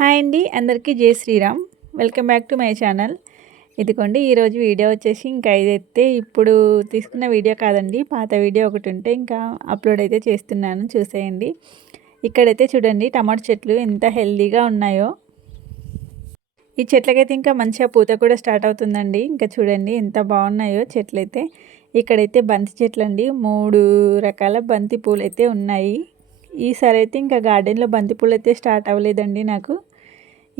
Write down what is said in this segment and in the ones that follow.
Hi అండి అందరికీ జై Shriram. Welcome back to my channel. ఇదిగోండి ఈరోజు వీడియో వచ్చేసి ఇంకా ఇదైతే ఇప్పుడు తీసుకున్న వీడియో కాదండి పాత వీడియో ఒకటి ఉంటే ఇంకా అప్లోడ్ అయితే చేస్తున్నాను చూసేయండి. ఇక్కడైతే చూడండి టమాటో చెట్లు ఎంత హెల్దీగా ఉన్నాయో. ఈ చెట్లకైతే ఇంకా మంచిగా పూత కూడా స్టార్ట్ అవుతుందండి ఇంకా చూడండి ఎంత బాగున్నాయో చెట్లయితే ఇక్కడైతే బంతి చెట్లు అండి మూడు రకాల బంతి పూలు అయితే ఉన్నాయి. ఈసారి అయితే ఇంకా గార్డెన్లో బంతిపూలు అయితే స్టార్ట్ అవ్వలేదండి నాకు.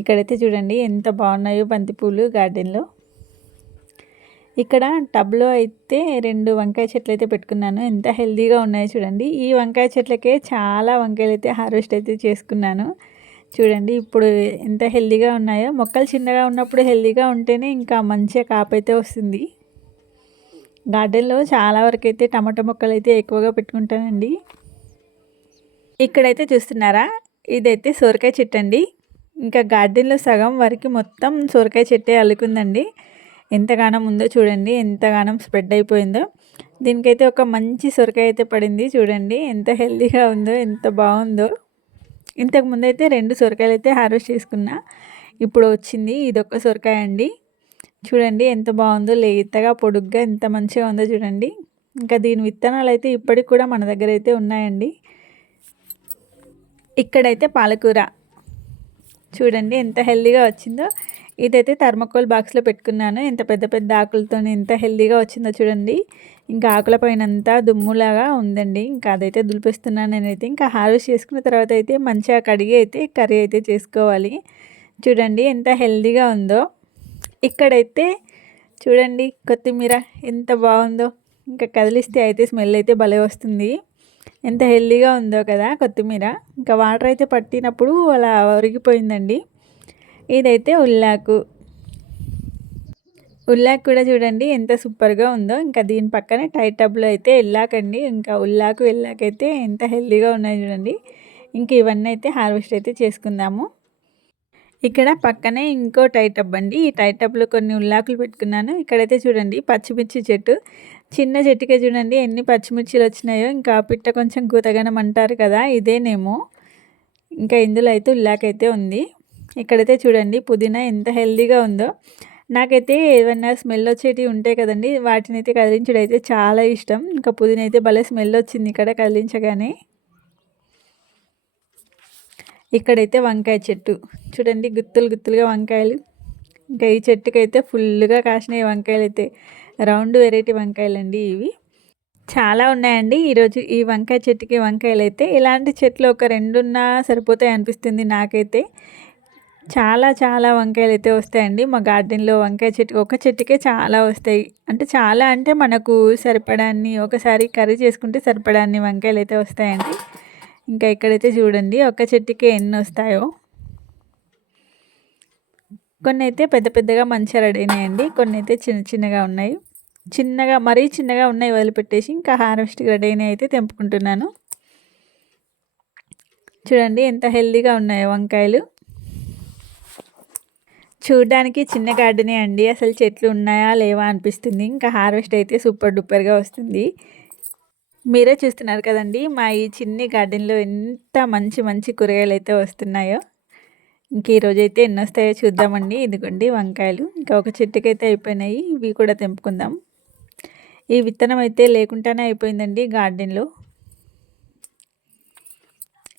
ఇక్కడైతే చూడండి ఎంత బాగున్నాయో బంతిపూలు గార్డెన్లో. ఇక్కడ టబ్లో అయితే రెండు వంకాయ చెట్లు అయితే పెట్టుకున్నాను. ఎంత హెల్దీగా ఉన్నాయో చూడండి. ఈ వంకాయ చెట్లకే చాలా వంకాయలు అయితే హార్వెస్ట్ అయితే చేసుకున్నాను. చూడండి ఇప్పుడు ఎంత హెల్దీగా ఉన్నాయో. మొక్కలు చిన్నగా ఉన్నప్పుడు హెల్దీగా ఉంటేనే ఇంకా మంచిగా కాపైతే వస్తుంది. గార్డెన్లో చాలా వరకు అయితే టమాటో మొక్కలు అయితే ఎక్కువగా పెట్టుకుంటానండి. ఇక్కడైతే చూస్తున్నారా? ఇదైతే సొరకాయ చెట్టు అండి. ఇంకా గార్డెన్లో సగం వరకు మొత్తం సొరకాయ చెట్టే అల్లుకుందండి. ఎంతగానం ఉందో చూడండి ఎంతగానం స్ప్రెడ్ అయిపోయిందో. దీనికైతే ఒక మంచి సొరకాయ అయితే పడింది చూడండి ఎంత హెల్తీగా ఉందో ఎంత బాగుందో. ఇంతకు ముందు అయితే రెండు సొరకాయలు అయితే హార్వెస్ట్ చేసుకున్నా ఇప్పుడు వచ్చింది ఇదొక సొరకాయ అండి. చూడండి ఎంత బాగుందో లేతగా పొడుగ్గా ఎంత మంచిగా ఉందో చూడండి. ఇంకా దీని విత్తనాలు అయితే ఇప్పటికి కూడా మన దగ్గర అయితే ఉన్నాయండి. ఇక్కడైతే పాలకూర. చూడండి ఎంత హెల్దీగా వచ్చిందో. ఇదైతే థర్మకోల్ బాక్స్లో పెట్టుకున్నాను. ఎంత పెద్ద పెద్ద ఆకులతో ఎంత హెల్దీగా వచ్చిందో చూడండి. ఇంకా ఆకుల పైన అంతా దుమ్ములాగా ఉందండి. ఇంకా అదైతే దులిపిస్తున్నాను నేనైతే. ఇంకా హార్వెస్ట్ చేసుకున్న తర్వాత అయితే మంచిగా కడిగి అయితే కర్రీ అయితే చేసుకోవాలి. చూడండి ఎంత హెల్దీగా ఉందో. ఇక్కడైతే చూడండి కొత్తిమీర ఎంత బాగుందో. ఇంకా కదిలిస్తే అయితే స్మెల్ అయితే భలే వస్తుంది. ఎంత హెల్దీగా ఉందో కదా కొత్తిమీర. ఇంకా వాటర్ అయితే పట్టినప్పుడు అలా ఒరిగిపోయిందండి. ఇదైతే ఉల్లాకు. ఉల్లాకు కూడా చూడండి ఎంత సూపర్గా ఉందో. ఇంకా దీని పక్కనే టైట్ టబ్లో అయితే వెళ్ళాకండి ఇంకా ఉల్లాకు వెళ్ళాకైతే ఎంత హెల్దీగా ఉన్నాయి చూడండి. ఇంక ఇవన్నీ అయితే హార్వెస్ట్ అయితే చేసుకుందాము. ఇక్కడ పక్కనే ఇంకో టైటప్ అండి. ఈ టైటప్లో కొన్ని ఉల్లాకులు పెట్టుకున్నాను. ఇక్కడైతే చూడండి పచ్చిమిర్చి చెట్టు. చిన్న చెట్టుకే చూడండి ఎన్ని పచ్చిమిర్చిలు వచ్చినాయో. ఇంకా పిట్ట కొంచెం గుతగనం అంటారు కదా ఇదేనేమో. ఇంకా ఇందులో అయితే ఉల్లాకైతే ఉంది. ఇక్కడైతే చూడండి పుదీనా ఎంత హెల్దీగా ఉందో. నాకైతే ఏమన్నా స్మెల్ వచ్చేటివి ఉంటాయి కదండి వాటిని అయితే కదిలించడం అయితే చాలా ఇష్టం. ఇంకా పుదీనా అయితే భలే స్మెల్ వచ్చింది ఇక్కడ కదిలించగానే. ఇక్కడైతే వంకాయ చెట్టు. చూడండి గుత్తులు గుత్తులుగా వంకాయలు. ఇంకా ఈ చెట్టుకైతే ఫుల్గా కాసినాయి వంకాయలు అయితే. రౌండ్ వెరైటీ వంకాయలు అండి ఇవి. చాలా ఉన్నాయండి. ఈరోజు ఈ వంకాయ చెట్టుకి వంకాయలు అయితే ఇలాంటి చెట్లు ఒక రెండున్నా సరిపోతాయి అనిపిస్తుంది నాకైతే. చాలా చాలా వంకాయలు అయితే వస్తాయండి. మా గార్డెన్లో వంకాయ చెట్టు ఒక చెట్టుకే చాలా వస్తాయి. అంటే చాలా అంటే మనకు సరిపడాన్ని ఒకసారి కర్రీ చేసుకుంటే సరిపడాన్ని వంకాయలు అయితే వస్తాయండి. ఇంకా ఇక్కడైతే చూడండి ఒక చెట్టుకి ఎన్ని వస్తాయో. కొన్ని అయితే పెద్ద పెద్దగా మంచిగా రెడీ అయినాయండి కొన్ని అయితే చిన్న చిన్నగా ఉన్నాయి. చిన్నగా మరీ చిన్నగా ఉన్నాయి వదిలిపెట్టేసి ఇంకా హార్వెస్ట్ రెడీ అయినాయి అయితే తెంపుకుంటున్నాను. చూడండి ఎంత హెల్దీగా ఉన్నాయో వంకాయలు. చూడడానికి చిన్న గార్డెనే అండి. అసలు చెట్లు ఉన్నాయా లేవా అనిపిస్తుంది. ఇంకా హార్వెస్ట్ అయితే సూపర్ డూపర్గా వస్తుంది. మీరే చూస్తున్నారు కదండి. మా ఈ చిన్ని గార్డెన్లో ఎంత మంచి మంచి కూరగాయలు అయితే వస్తున్నాయో. ఇంక ఈరోజు అయితే ఎన్ని వస్తాయో చూద్దామండి. ఇదిగోండి వంకాయలు. ఇంకా ఒక చెట్టుకైతే అయిపోయినాయి. ఇవి కూడా తెంపుకుందాం. ఈ విత్తనం అయితే లేకుండానే అయిపోయిందండి గార్డెన్లో.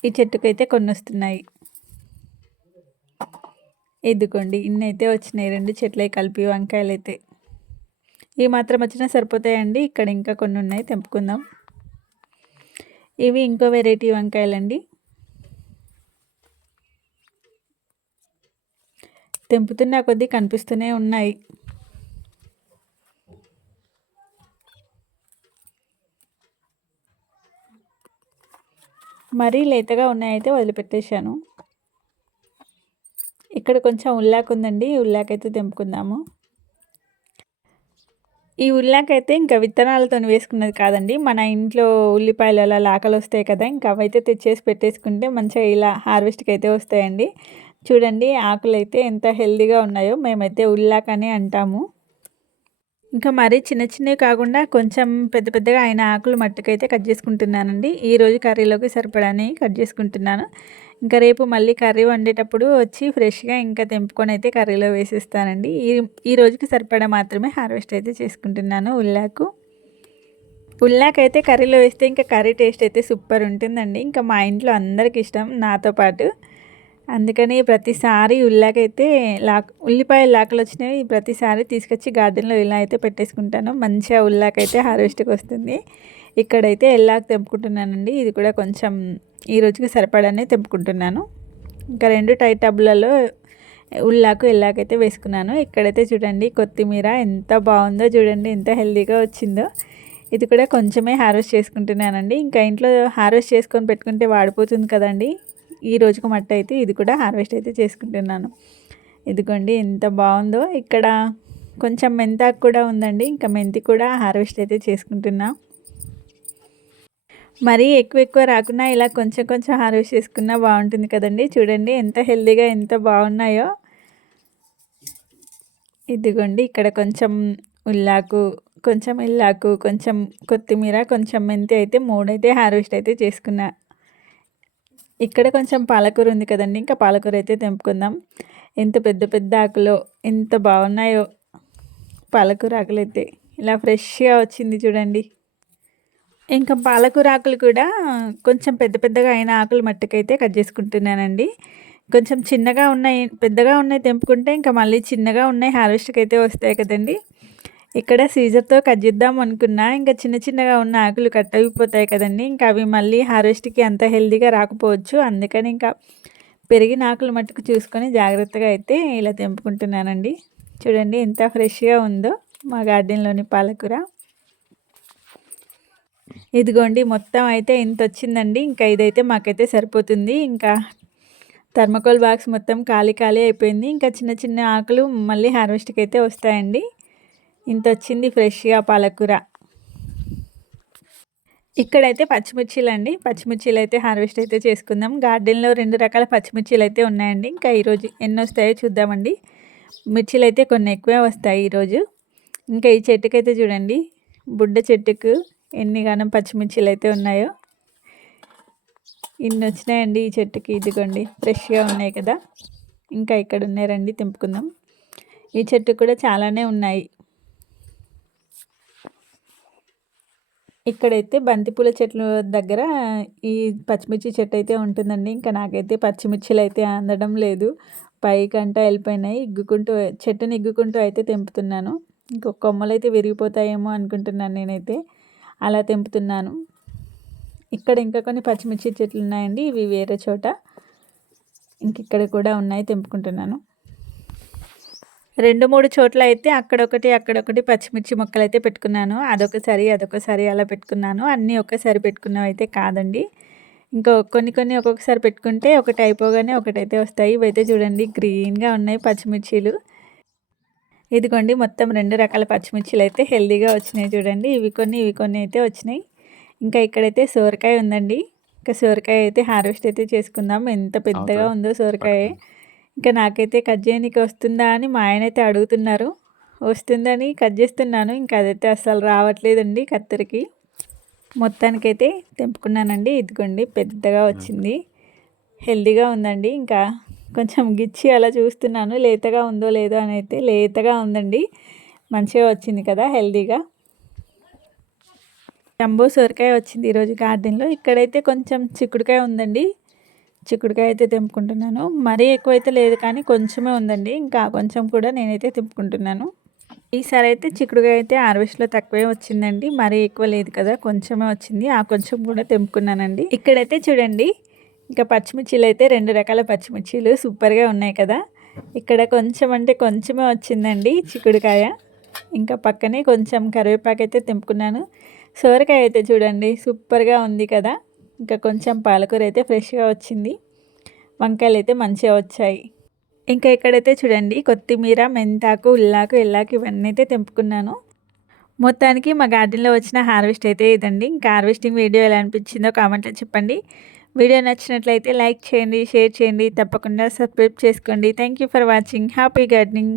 ఈ చెట్టుకైతే కొన్ని వస్తున్నాయి ఇదిగోండి ఇన్ని అయితే వచ్చినాయి. రెండు చెట్లు కలిపి వంకాయలు అయితే ఈ మాత్రం వచ్చినా సరిపోతాయండి. ఇక్కడ ఇంకా కొన్ని ఉన్నాయి తెంపుకుందాం. ఇవి ఇంకో వెరైటీ వంకాయలండి. తెంపుతున్న కొద్దీ కనిపిస్తూనే ఉన్నాయి. మరీ లేతగా ఉన్నాయైతే వదిలిపెట్టేశాను. ఇక్కడ కొంచెం ఉల్లాక్ ఉందండి ఉల్లాకైతే తెంపుకుందాము. ఈ ఉల్లాకైతే ఇంకా విత్తనాలతో వేసుకున్నది కాదండి. మన ఇంట్లో ఉల్లిపాయలు అలా లాకలు వస్తాయి కదా ఇంకా అవైతే తెచ్చేసి పెట్టేసుకుంటే మంచిగా ఇలా హార్వెస్ట్కి అయితే వస్తాయండి. చూడండి ఆకులు అయితే ఎంత హెల్దీగా ఉన్నాయో మేమైతే ఉల్లాకని అంటాము. ఇంకా మరీ చిన్న చిన్నవి కాకుండా కొంచెం పెద్ద పెద్దగా ఆయన ఆకులు మట్టుకైతే కట్ చేసుకుంటున్నానండి. ఈరోజు కర్రీలోకి సరిపడాని కట్ చేసుకుంటున్నాను. ఇంకా రేపు మళ్ళీ కర్రీ వండేటప్పుడు వచ్చి ఫ్రెష్గా ఇంకా తెంపుకొని అయితే కర్రీలో వేసేస్తానండి. ఈ ఈ రోజుకి సరిపడా మాత్రమే హార్వెస్ట్ అయితే చేసుకుంటున్నాను ఉల్లాకు. ఉల్లాకైతే కర్రీలో వేస్తే ఇంకా కర్రీ టేస్ట్ అయితే సూపర్ ఉంటుందండి. ఇంకా మా ఇంట్లో అందరికి ఇష్టం. నాతో పాటు అందుకని ప్రతిసారి ఉల్లాకైతే లాక్ ఉల్లిపాయ లాకలు వచ్చినవి ప్రతిసారి తీసుకొచ్చి గార్డెన్లో ఇలా అయితే పెట్టేసుకుంటాను. మంచిగా ఉల్లాకైతే హార్వెస్ట్కి వస్తుంది ఇక్కడైతే ఎల్లాకు తెంపుకుంటున్నానండి. ఇది కూడా కొంచెం ఈ రోజుకి సరిపడానే తెంపుకుంటున్నాను. ఇంకా రెండు టైట్ టబ్లలో ఉల్లాకు ఎల్లాకైతే వేసుకున్నాను. ఇక్కడైతే చూడండి కొత్తిమీర ఎంత బాగుందో చూడండి ఎంత హెల్దీగా వచ్చిందో. ఇది కూడా కొంచెమే హార్వెస్ట్ చేసుకుంటున్నానండి. ఇంకా ఇంట్లో హార్వెస్ట్ చేసుకొని పెట్టుకుంటే వాడిపోతుంది కదండి. ఈ రోజుకు మట్టి అయితే ఇది కూడా హార్వెస్ట్ అయితే చేసుకుంటున్నాను. ఇదిగోండి ఎంత బాగుందో. ఇక్కడ కొంచెం మెంతాకు కూడా ఉందండి. ఇంకా మెంతి కూడా హార్వెస్ట్ అయితే చేసుకుంటున్నా. మరీ ఎక్కువ ఎక్కువ రాకున్నా ఇలా కొంచెం కొంచెం హార్వెస్ట్ చేసుకున్నా బాగుంటుంది కదండి. చూడండి ఎంత హెల్దీగా ఎంత బాగున్నాయో. ఇదిగోండి ఇక్కడ కొంచెం ఉల్లాకు కొంచెం ఇల్లాకు కొంచెం కొత్తిమీర కొంచెం మెంతి అయితే మూడైతే హార్వెస్ట్ అయితే చేసుకున్నా. ఇక్కడ కొంచెం పాలకూర ఉంది కదండి ఇంకా పాలకూర అయితే తెంపుకుందాం. ఎంత పెద్ద పెద్ద ఆకులో ఎంత బాగున్నాయో పాలకూర ఆకులు అయితే ఇలా ఫ్రెష్గా వచ్చింది చూడండి. ఇంకా పాలకూర ఆకులు కూడా కొంచెం పెద్ద పెద్దగా అయిన ఆకులు మట్టుకైతే కట్ చేసుకుంటున్నానండి. కొంచెం చిన్నగా ఉన్నాయి పెద్దగా ఉన్నాయి తెంపుకుంటే ఇంకా మళ్ళీ చిన్నగా ఉన్నాయి హార్వెస్ట్కి అయితే వస్తాయి కదండి. ఇక్కడ సీజర్తో కట్ చేద్దాం అనుకున్నా. ఇంకా చిన్న చిన్నగా ఉన్న ఆకులు కట్ అయిపోతాయి కదండి. ఇంకా అవి మళ్ళీ హార్వెస్ట్కి అంత హెల్దీగా రాకపోవచ్చు. అందుకని ఇంకా పెరిగిన ఆకులు మట్టుకు చూసుకొని జాగ్రత్తగా అయితే ఇలా తెంపుకుంటున్నానండి. చూడండి ఎంత ఫ్రెష్గా ఉందో మా గార్డెన్లోని పాలకూర. ఇదిగోండి మొత్తం అయితే ఇంత వచ్చిందండి ఇంకా ఇదైతే మాకైతే సరిపోతుంది. ఇంకా థర్మకోల్ బాక్స్ మొత్తం ఖాళీ ఖాళీ అయిపోయింది. ఇంకా చిన్న చిన్న ఆకులు మళ్ళీ హార్వెస్ట్కి అయితే వస్తాయండి. ఇంత వచ్చింది ఫ్రెష్గా పాలకూర. ఇక్కడైతే పచ్చిమిర్చీలు అండి పచ్చిమిర్చీలు అయితే హార్వెస్ట్ అయితే చేసుకుందాం. గార్డెన్లో రెండు రకాల పచ్చిమిర్చీలు అయితే ఉన్నాయండి. ఇంకా ఈరోజు ఎన్ని వస్తాయో చూద్దామండి. మిర్చీలు అయితే కొన్ని ఎక్కువే వస్తాయి ఈరోజు. ఇంకా ఈ చెట్టుకైతే చూడండి. బుడ్డ చెట్టుకు ఎన్ని గానం పచ్చిమిర్చీలు అయితే ఉన్నాయో. ఇన్ని వచ్చినాయండి ఈ చెట్టుకి ఇదిగోండి. ఫ్రెష్గా ఉన్నాయి కదా. ఇంకా ఇక్కడ ఉన్నారండి తెంపుకుందాం. ఈ చెట్టు కూడా చాలానే ఉన్నాయి. ఇక్కడైతే బంతిపూల చెట్ల దగ్గర ఈ పచ్చిమిర్చి చెట్టు అయితే ఉంటుందండి. ఇంకా నాకైతే పచ్చిమిర్చిలు అయితే అందడం లేదు. పైకంట వెళ్ళిపోయినాయి. ఇగ్గుకుంటూ చెట్టుని ఇగ్గుకుంటూ అయితే తెంపుతున్నాను. ఇంకొక కొమ్మలు అయితే విరిగిపోతాయేమో అనుకుంటున్నాను నేనైతే. అలా తెంపుతున్నాను. ఇక్కడ ఇంకా కొన్ని పచ్చిమిర్చి చెట్లు ఉన్నాయండి. ఇవి వేరే చోట. ఇంక ఇక్కడ కూడా ఉన్నాయి తెంపుకుంటున్నాను. రెండు మూడు చోట్ల అయితే అక్కడొకటి అక్కడొకటి పచ్చిమిర్చి మొక్కలు అయితే పెట్టుకున్నాను. అదొకసారి అదొకసారి అలా పెట్టుకున్నాను. అన్నీ ఒక్కసారి పెట్టుకున్నవి అయితే కాదండి. ఇంకా కొన్ని కొన్ని ఒక్కొక్కసారి పెట్టుకుంటే ఒకటి అయిపోగానే ఒకటైతే వస్తాయి. ఇవైతే చూడండి గ్రీన్గా ఉన్నాయి పచ్చిమిర్చీలు. ఇదిగోండి మొత్తం రెండు రకాల పచ్చిమిర్చిలు అయితే హెల్దీగా వచ్చినాయి చూడండి. ఇవి కొన్ని ఇవి కొన్ని అయితే వచ్చినాయి. ఇంకా ఇక్కడైతే సోరకాయ ఉందండి. ఇంకా సోరకాయ అయితే హార్వెస్ట్ అయితే చేసుకుందాం. ఎంత పెద్దగా ఉందో సోరకాయ. ఇంకా నాకైతే కట్ చేయడానికి వస్తుందా అని మా ఆయన అయితే అడుగుతున్నారు. వస్తుందని కట్ చేస్తున్నాను. ఇంకా అదైతే అసలు రావట్లేదండి కత్తెరకి. మొత్తానికైతే తెంపుకున్నానండి. ఇదిగోండి పెద్దగా వచ్చింది. హెల్దీగా ఉందండి. ఇంకా కొంచెం గిచ్చి అలా చూస్తున్నాను. లేతగా ఉందో లేదో అని అయితే లేతగా ఉందండి. మంచిగా వచ్చింది కదా హెల్దీగా. జంబో సొరకాయ వచ్చింది ఈరోజు గార్డెన్లో. ఇక్కడైతే కొంచెం చిక్కుడుకాయ ఉందండి. చిక్కుడుకాయ అయితే తెంపుకుంటున్నాను. మరీ ఎక్కువైతే లేదు కానీ కొంచెమే ఉందండి. ఇంకా కొంచెం కూడా నేనైతే తెంపుకుంటున్నాను. ఈసారి అయితే చిక్కుడుకాయ అయితే హార్వెస్ట్లో తక్కువే వచ్చిందండి. మరీ ఎక్కువ లేదు కదా కొంచెమే వచ్చింది. ఆ కొంచెం కూడా తెంపుకున్నానండి. ఇక్కడైతే చూడండి ఇంకా పచ్చిమిర్చీలు అయితే రెండు రకాల పచ్చిమిర్చీలు సూపర్గా ఉన్నాయి కదా. ఇక్కడ కొంచెం అంటే కొంచెమే వచ్చిందండి చిక్కుడుకాయ. ఇంకా పక్కనే కొంచెం కరివేపాకు అయితే తెంపుకున్నాను. సోరకాయ అయితే చూడండి సూపర్గా ఉంది కదా. ఇంకా కొంచెం పాలకూర అయితే ఫ్రెష్గా వచ్చింది. వంకాయలు అయితే మంచిగా వచ్చాయి. ఇంకా ఇక్కడైతే చూడండి కొత్తిమీర మెంతాకు ఉల్లాకు ఎల్లాకు ఇవన్నీ అయితే తెంపుకున్నాను. మొత్తానికి మా గార్డెన్లో వచ్చిన హార్వెస్ట్ అయితే ఇదండి. ఇంకా హార్వెస్టింగ్ వీడియో ఎలా అనిపించిందో కామెంట్లో చెప్పండి. వీడియో నచ్చినట్లయితే లైక్ చేయండి షేర్ చేయండి తప్పకుండా సబ్స్క్రైబ్ చేసుకోండి. Thank you for watching. Happy gardening.